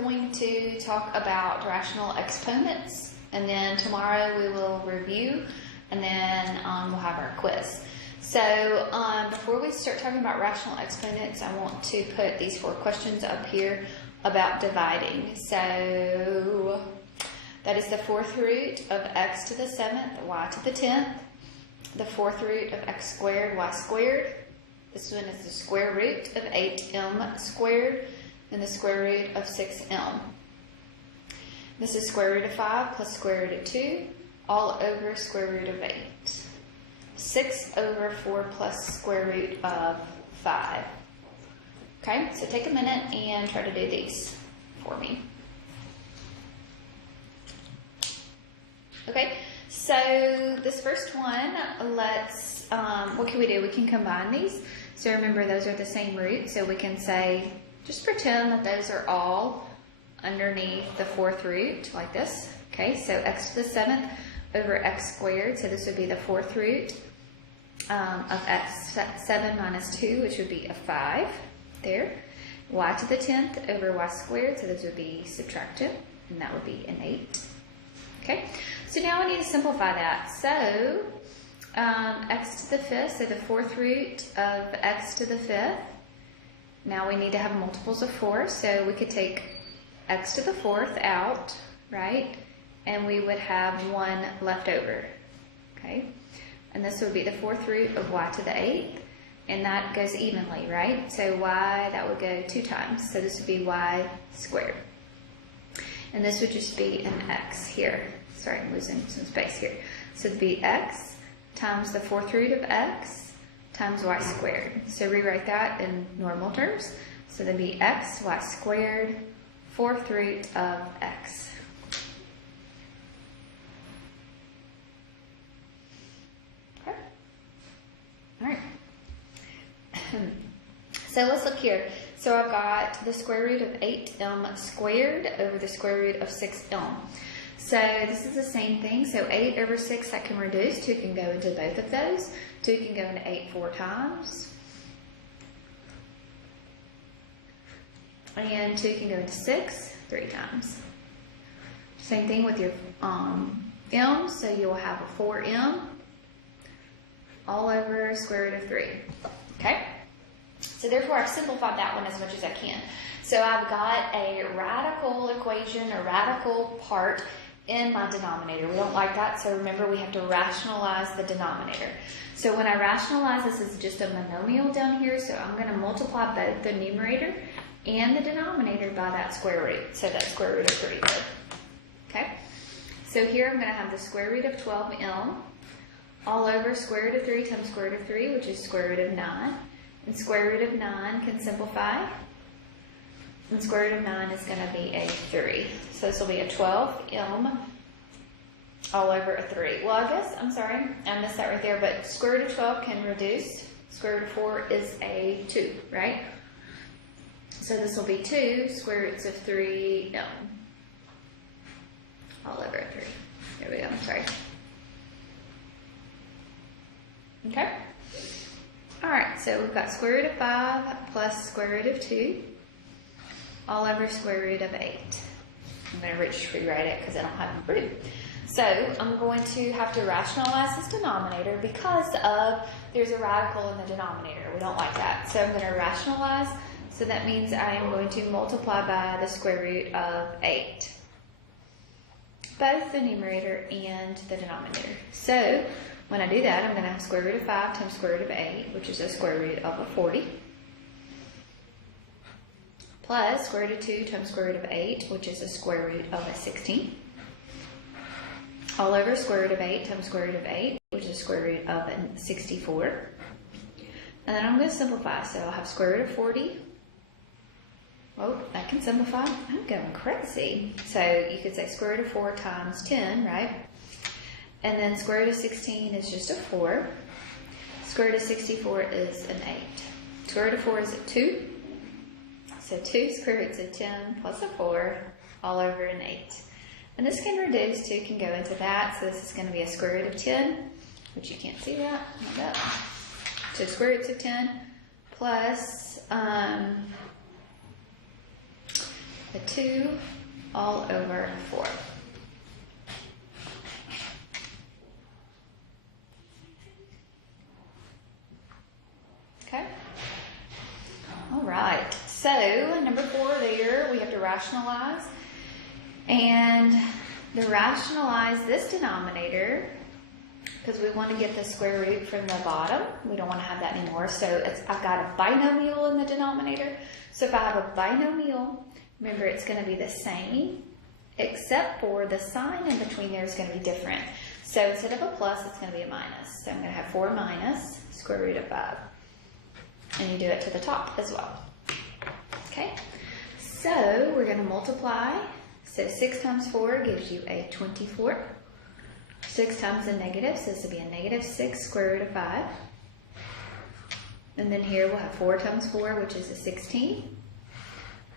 going to talk about rational exponents, and then tomorrow we will review, and then we'll have our quiz. So before we start talking about rational exponents, I want to put these 4 questions up here about dividing. So that is the 4th root of x to the 7th, y to the 10th, the 4th root of x squared, y squared. This one is the square root of 8m squared, and the square root of 6m. This is square root of 5 plus square root of 2, all over square root of 8. 6 over 4 plus square root of 5. Okay, so take a minute and try to do these for me. Okay, so this first one, let's, what can we do? We can combine these. So remember, those are the same root, so we can say, just pretend that those are all underneath the 4th root, like this. Okay, so x to the 7th over x squared, so this would be the 4th root of x, 7 minus 2, which would be a 5 there. Y to the 10th over y squared, so this would be subtractive, and that would be an 8. Okay, so now we need to simplify that. So x to the 5th, so the 4th root of x to the 5th. Now we need to have multiples of 4, so we could take x to the 4th out, right? And we would have 1 left over, okay? And this would be the 4th root of y to the 8th, and that goes evenly, right? So y, that would go 2 times, so this would be y squared. And this would just be an x here. Sorry, I'm losing some space here. So it would be x times the 4th root of x times y squared. So rewrite that in normal terms. So that'd be x, y squared, 4th root of x. Okay. All right. So let's look here. So I've got the square root of 8m squared over the square root of 6m. So this is the same thing. So 8 over 6 I can reduce. 2 can go into both of those. 2 can go into 8 4 times. And 2 can go into 6 3 times. Same thing with your m. So you'll have a 4m all over square root of 3. Okay? So therefore I've simplified that one as much as I can. So I've got a radical equation, a radical part in my denominator. We don't like that, so remember we have to rationalize the denominator. So when I rationalize, this is just a monomial down here, so I'm going to multiply both the numerator and the denominator by that square root. So that's square root of 3 there. Okay? So here I'm going to have the square root of 12m all over square root of 3 times square root of 3, which is square root of 9. And square root of 9 can simplify. And square root of 9 is going to be a 3. So this will be a 12m all over a 3. Well, I guess, I'm sorry, I missed that right there, but square root of 12 can reduce. Square root of 4 is a 2, right? So this will be 2 square roots of 3m all over a 3. There we go, I'm sorry. Okay? Alright, so we've got square root of 5 plus square root of 2 all over square root of 8. I'm going to just rewrite it because I don't have a root. So I'm going to have to rationalize this denominator because there's a radical in the denominator. We don't like that. So I'm going to rationalize. So that means I am going to multiply by the square root of 8. Both the numerator and the denominator. So when I do that, I'm going to have square root of 5 times square root of 8, which is a square root of a 40. Plus square root of 2 times square root of 8, which is a square root of a 16. All over square root of 8 times square root of 8, which is square root of a 64. And then I'm going to simplify. So I'll have square root of 40. Oh, that can simplify. I'm going crazy. So you could say square root of 4 times 10, right? And then square root of 16 is just a 4. Square root of 64 is an 8. Square root of 4 is a 2. So 2 square roots of 10 plus a 4 all over an 8. And this can reduce, 2 can go into that, so this is going to be a square root of 10, which you can't see that. So square roots of 10 plus a 2 all over 4. Okay? All right. So, number 4 there, we have to rationalize. And to rationalize this denominator, because we want to get the square root from the bottom. We don't want to have that anymore. So I've got a binomial in the denominator. So if I have a binomial, remember it's going to be the same, except for the sign in between there is going to be different. So instead of a plus, it's going to be a minus. So I'm going to have 4 minus square root of 5. And you do it to the top as well. Okay? So we're going to multiply. So 6 times 4 gives you a 24. 6 times a negative, so this will be a negative 6 square root of 5. And then here we'll have 4 times 4, which is a 16.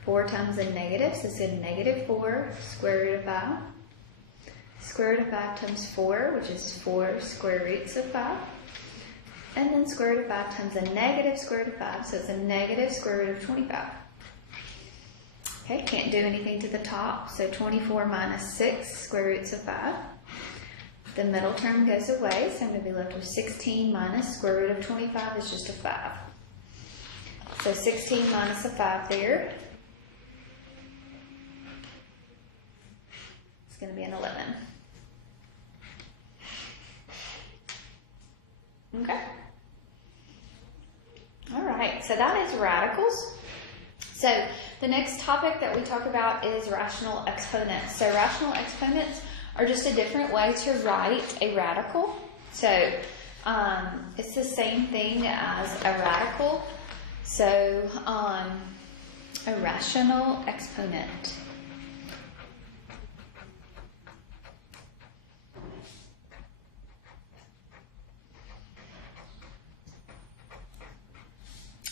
4 times a negative, so it's a negative 4 square root of 5. Square root of 5 times 4, which is 4 square roots of 5. And then square root of 5 times a negative square root of 5, so it's a negative square root of 25. Okay, can't do anything to the top, so 24 minus 6 square roots of 5. The middle term goes away, so I'm going to be left with 16 minus square root of 25 is just a 5. So 16 minus a 5 there. It's going to be an 11. Okay. All right, so that is radicals. So the next topic that we talk about is rational exponents. So rational exponents are just a different way to write a radical. So it's the same thing as a radical. So a rational exponent.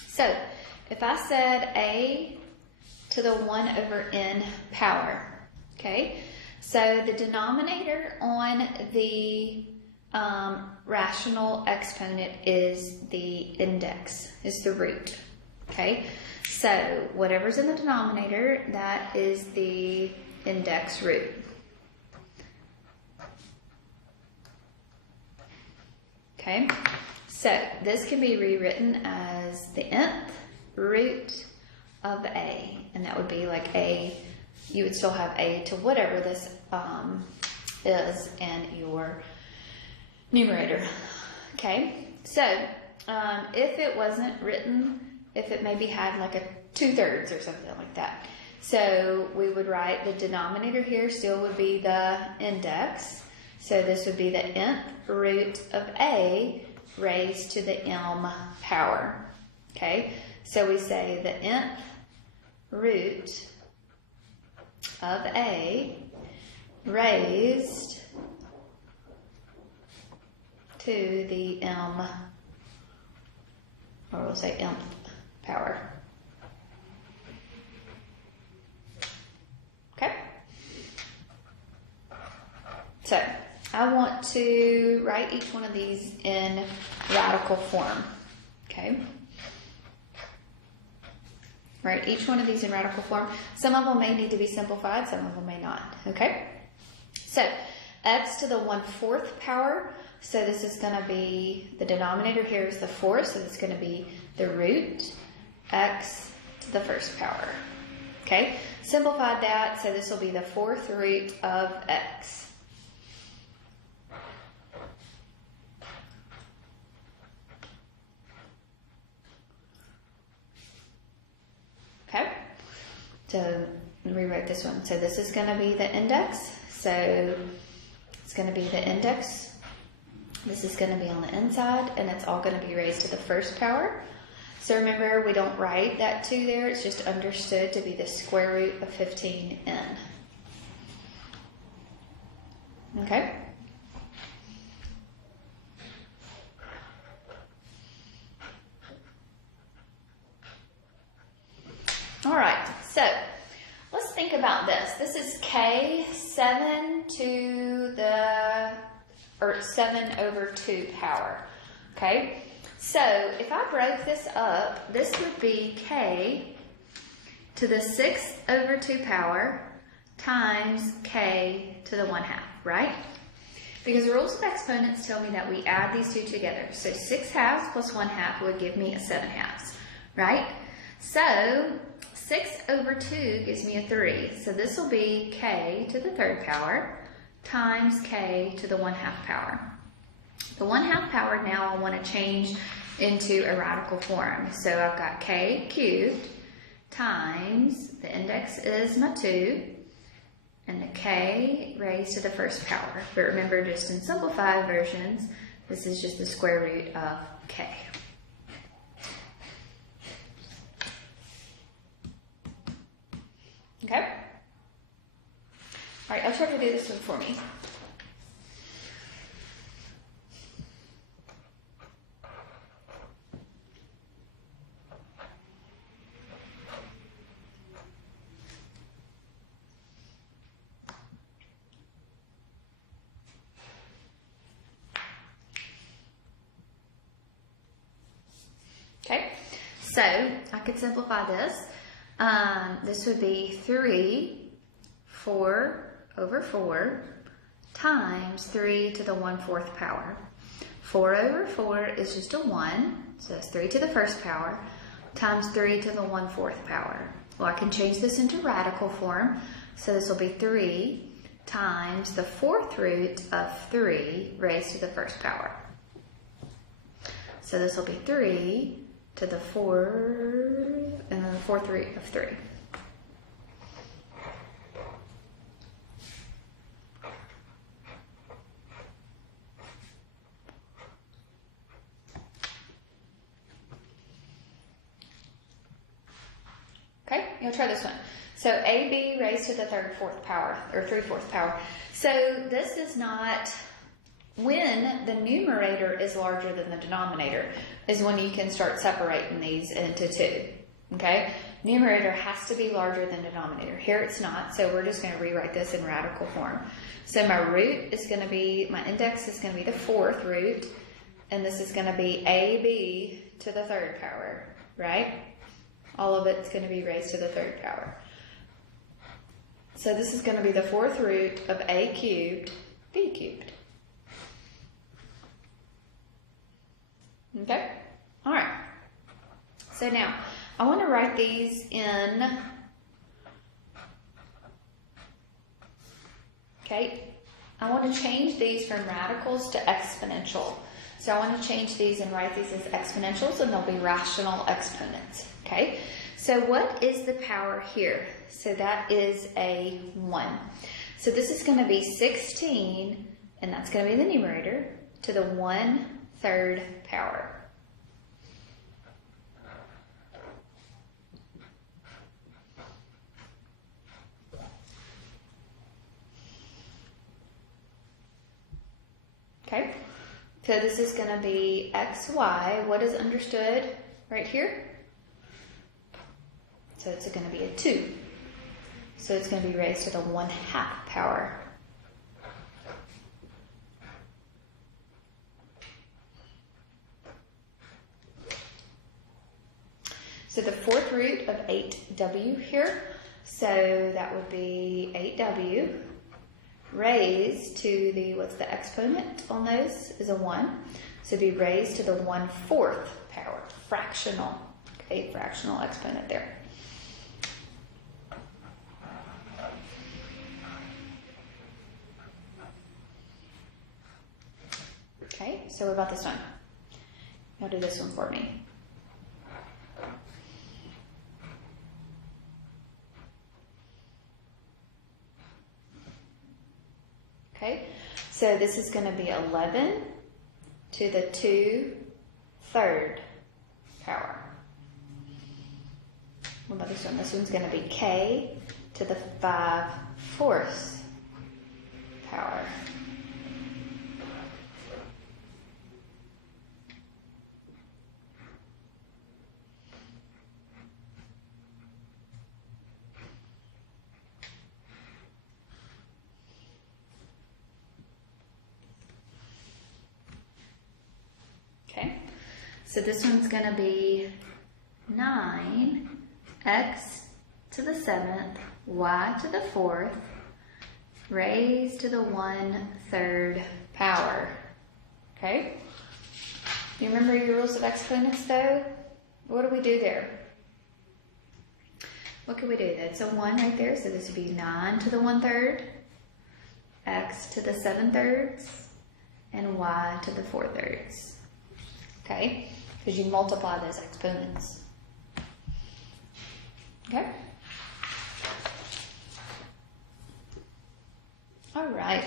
So if I said a to the 1 over n power, okay? So the denominator on the rational exponent is the index, is the root, okay? So whatever's in the denominator, that is the index root. Okay, so this can be rewritten as the nth root of a, and that would be like a, you would still have a to whatever this is in your numerator. Okay, so if it wasn't written, if it maybe had like a 2/3 or something like that, so we would write the denominator here still would be the index. So this would be the nth root of a raised to the m power. Okay, so we say the nth root of a raised to the m, or we'll say mth power. Okay? So, I want to write each one of these in radical form. Okay? Right, each one of these in radical form. Some of them may need to be simplified, some of them may not. Okay? So, x to the 1/4 power. So this is going to be, the denominator here is the 4, so it's going to be the root x to the 1st power. Okay? Simplified that, so this will be the 4th root of x. Okay? So rewrite this one. So this is going to be the index. So it's going to be the index. This is going to be on the inside, and it's all going to be raised to the 1st power. So remember, we don't write that 2 there. It's just understood to be the square root of 15n. Okay? All right, so let's think about this. This is k 7 to the, or 7 over 2 power. Okay, so if I broke this up, this would be k to the 6 over 2 power times k to the 1/2, right? Because the rules of exponents tell me that we add these two together. So 6 halves plus 1/2 would give me a 7 halves, right? So 6 over 2 gives me a 3. So this will be k to the 3rd power times k to the 1/2 power. The 1/2 power now I want to change into a radical form. So I've got k cubed times, the index is my 2, and the k raised to the 1st power. But remember, just in simplified versions, this is just the square root of k. Okay? All right, I'll try to do this one for me. Okay, so I could simplify this. This would be 4 over 4 times 3 to the 1/4 power. 4 over 4 is just a 1, so that's 3 to the 1st power, times 3 to the 1/4 power. Well, I can change this into radical form, so this will be 3 times the 4th root of 3 raised to the 1st power. So this will be 3 to the 4th, and then the 4th root of 3. Okay, you'll try this one. So AB raised to the 3/4 power, or 3/4 power. So this is not, when the numerator is larger than the denominator is when you can start separating these into two. Okay, numerator has to be larger than denominator. Here it's not, so we're just going to rewrite this in radical form. So my root is going to be, my index is going to be the 4th root, and this is going to be AB to the 3rd power, right? All of it's going to be raised to the 3rd power. So this is going to be the 4th root of A cubed, B cubed. Okay? All right. So now, I want to write these in, okay? I want to change these from radicals to exponential. So I want to change these and write these as exponentials, and they'll be rational exponents, okay? So what is the power here? So that is a 1. So this is going to be 16, and that's going to be the numerator, to the 1/3 power. Okay, so this is going to be xy. What is understood right here? So it's going to be a 2. So it's going to be raised to the 1/2 power. So the 4th root of 8w here, so that would be 8w raised to the, what's the exponent on those, is a 1. So it'd be raised to the 1/4 power, fractional, okay, fractional exponent there. Okay, so what about this one? Now do this one for me. Okay, so this is going to be 11 to the 2/3 power. What about this one? This one's going to be k to the 5/4 power. Okay, so this one's going to be 9x to the 7th, y to the 4th, raised to the 1/3 power. Okay? You remember your rules of exponents though? What do we do there? What can we do? That's a 1 right there, so this would be 9 to the 1/3, x to the 7/3, and y to the 4/3. Okay? Because you multiply those exponents. Okay? All right.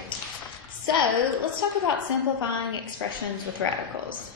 So let's talk about simplifying expressions with radicals.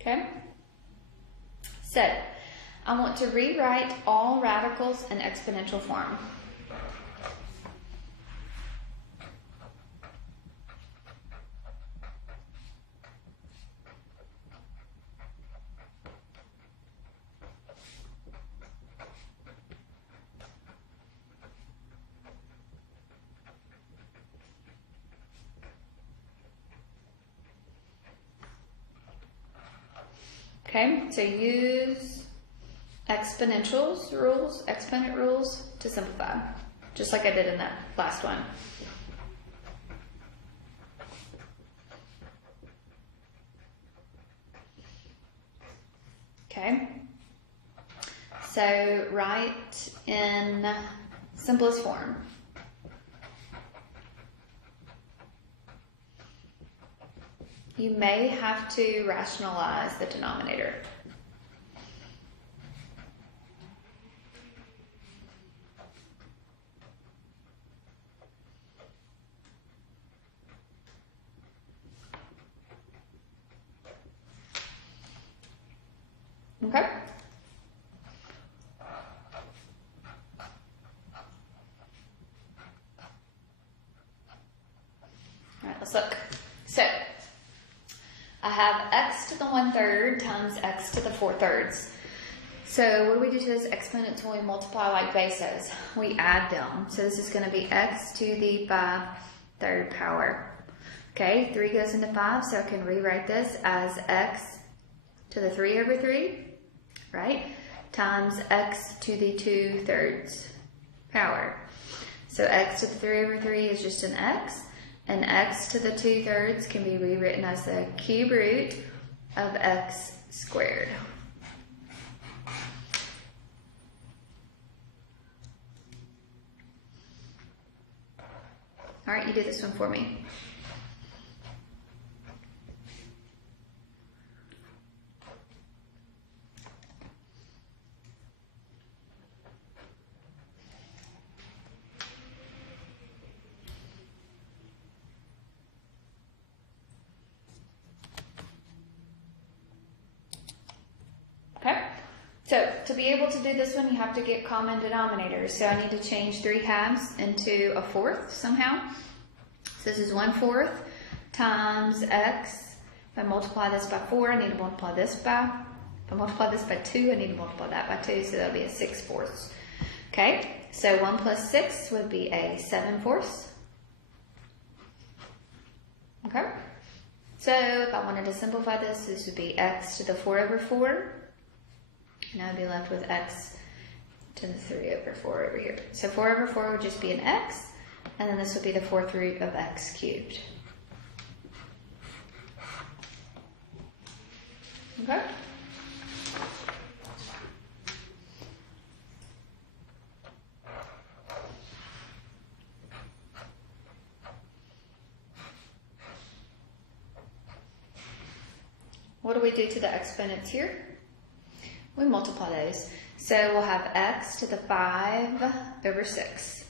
Okay? So, I want to rewrite all radicals in exponential form. Okay, so use exponent rules to simplify, just like I did in that last one. Okay, so write in simplest form. You may have to rationalize the denominator. Okay? All right, let's look. So, I have x to the 1/3 times x to the 4/3. So what do we do to those exponents when we multiply like bases? We add them. So this is going to be x to the 5/3 power. Okay, 3 goes into 5, so I can rewrite this as x to the 3/3, right? Times x to the 2/3 power. So x to the 3/3 is just an x. And x to the 2/3 can be rewritten as the cube root of x squared. All right, you do this one for me. So to be able to do this one, you have to get common denominators. So I need to change 3/2 into a 1/4 somehow. So this is 1/4 times x. If I multiply this by 4, I need to multiply this by, if I multiply this by 2, I need to multiply that by 2, so that'll be a 6/4. Okay, so 1 plus 6 would be a 7/4. Okay, so if I wanted to simplify this, this would be x to the 4/4. And I'd be left with x to the 3/4 over here. So 4/4 would just be an x, and then this would be the 4th root of x cubed. Okay? What do we do to the exponents here? We multiply those. So we'll have x to the 5/6.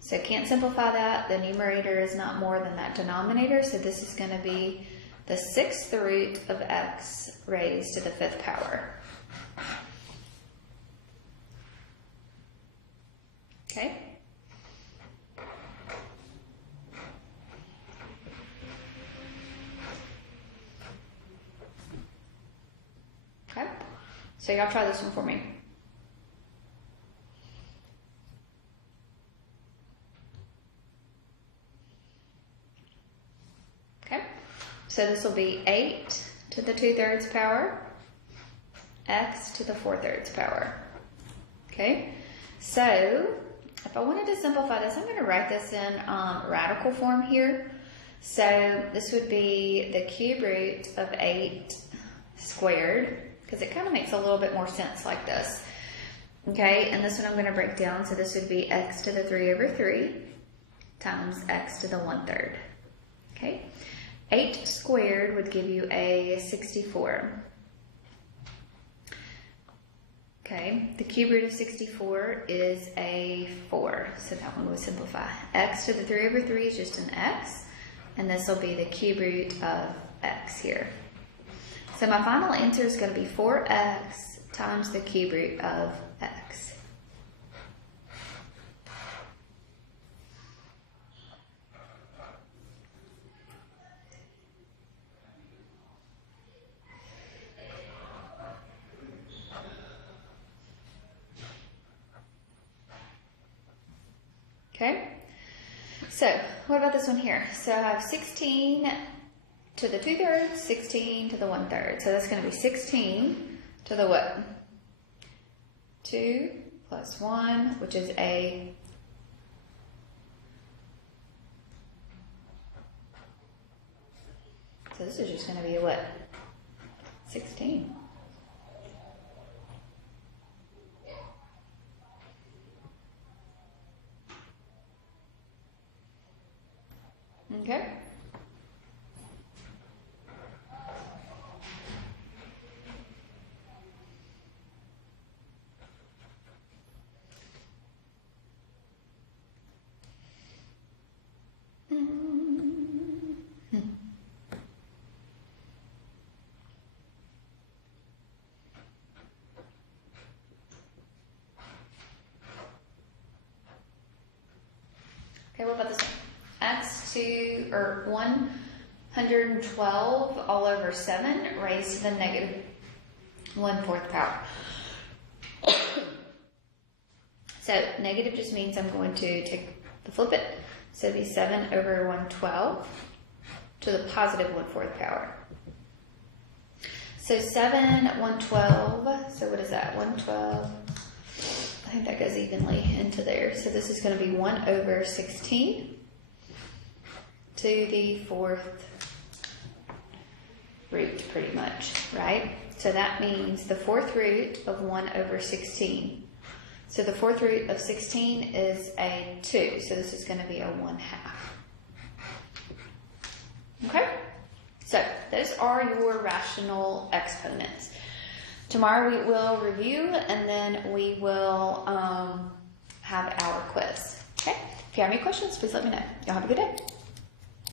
So can't simplify that. The numerator is not more than that denominator. So this is going to be the 6th root of x raised to the 5th power. Okay. Okay. So y'all try this one for me. Okay. So this will be 8 to the 2/3 power, x to the 4/3 power. Okay. So if I wanted to simplify this, I'm going to write this in radical form here. So this would be the cube root of 8 squared, because it kind of makes a little bit more sense like this. Okay, and this one I'm going to break down. So this would be x to the 3/3 times x to the 1/3. Okay, 8 squared would give you a 64. Okay, the cube root of 64 is a 4, so that one would simplify. X to the 3/3 is just an x, and this will be the cube root of x here. So my final answer is going to be 4x times the cube root of x. Okay, so what about this one here? So I have 16 to the 2/3, 16 to the 1/3. So that's going to be 16 to the what? 2 plus 1, which is a so this is just going to be a what? 16. Okay. Okay, what about this one? X to, or 112 all over 7 raised to the negative 1/4 power. So negative just means I'm going to flip it. So it'd be 7 over 112 to the positive 1/4 power. So 7, 112, so what is that? 112, I think that goes evenly into there. So this is going to be 1 over 16 to the 4th root, pretty much, right? So that means the 4th root of 1 over 16. So the 4th root of 16 is a 2. So this is going to be a 1/2. Okay? So those are your rational exponents. Tomorrow we will review, and then we will have our quiz. Okay? If you have any questions, please let me know. Y'all have a good day.